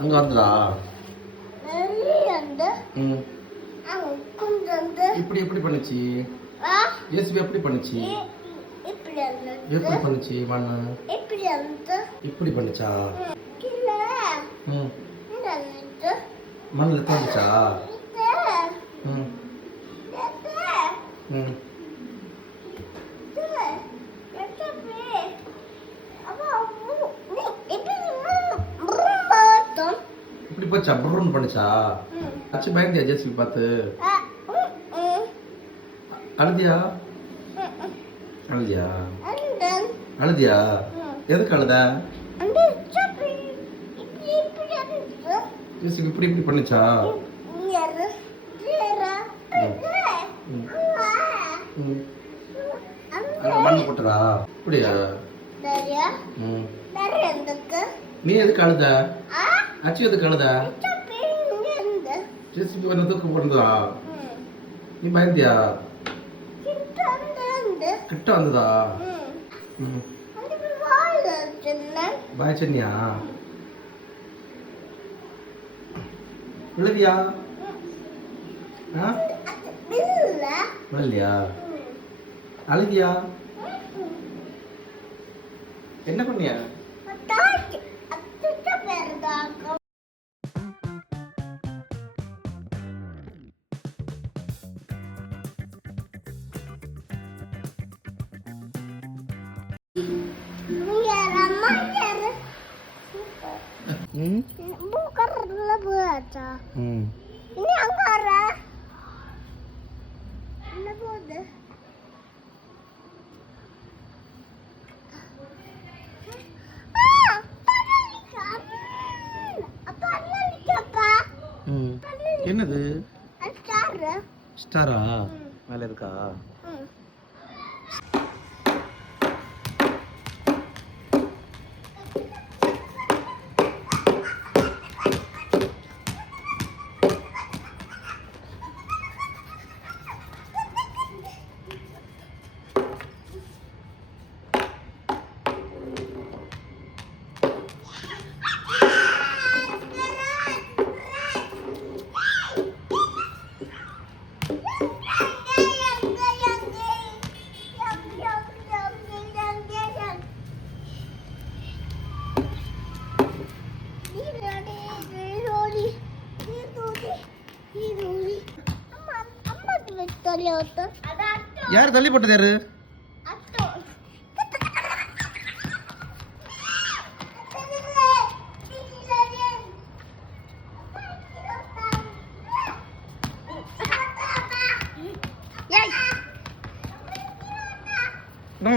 அங்க வந்ததா? ம். இப்படி எப்படி பண்ணுச்சு? ஜேசிபி எப்படி பண்ணுச்சு? எப்படி பண்ணுச்சு மண்ணு? இப்படி பண்ணுச்சா? ம். மண்ணில் தோண்டுச்சா? ம். ம். இப்படி போச்சா? புர்ருன்னு பண்ணுச்சா? அச்சு பயந்தியா ஜேசிபி பார்த்து? அழுதியா? அழுதியா? அழுதியா? எதுக்கு அழுத? ஜேசிபி இப்படி இப்படி பண்ணுச்சா? மண்ணு போட்டுறா? அப்படியா? நீ எதுக்கு அழுத? அச்சு எதுக்கு அழுத? ஜேசிபி வந்து தூக்கு போடுறதா? நீ பயந்தியா? கிட்ட வந்ததா? பாய் சொன்னியா? விழுதியா? விழலையா? அழுதியா? என்ன பண்ணியா? ini angkara என்ன போகுது என்னது? ஸ்டாரா? மேல இருக்கா? யார் தள்ளி போட்டது? யாரு? No.